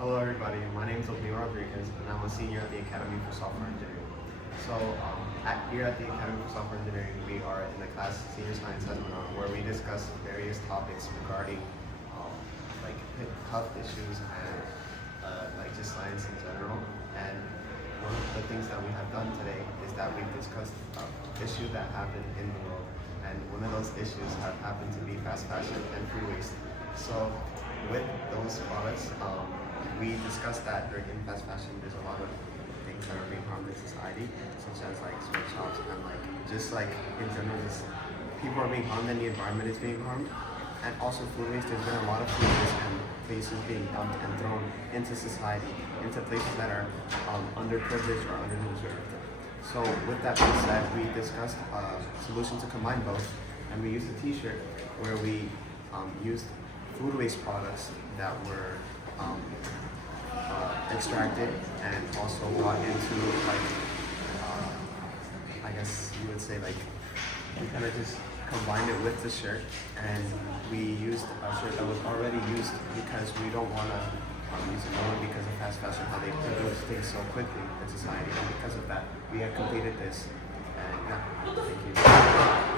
Hello everybody, my name is Obniel and I'm a senior at the Academy for Software Engineering. Here at the Academy for Software Engineering, we are in the class Senior Science Seminar where we discuss various topics regarding like health issues and like just science in general. And one of the things that we have done today is that we've discussed issues that happen in the world, and one of those issues have happened to be fast fashion and food waste. So with those products, we discussed that during fast fashion there's a lot of things that are being harmed in society, such as like sweatshops and like just like in general, just people are being harmed and the environment is being harmed. And also food waste, there's been a lot of food waste and places being dumped and thrown into society, into places that are underprivileged or underdeserved. So with that being said, we discussed a solution to combine both, and we used a t-shirt where we used food waste products that were extracted and also brought into like, I guess you would say like, we kind of just combined it with the shirt, and we used a shirt that was already used because we don't want to use it only because of fast fashion, how they produce things so quickly in society, and because of that, we have completed this, and yeah, thank you.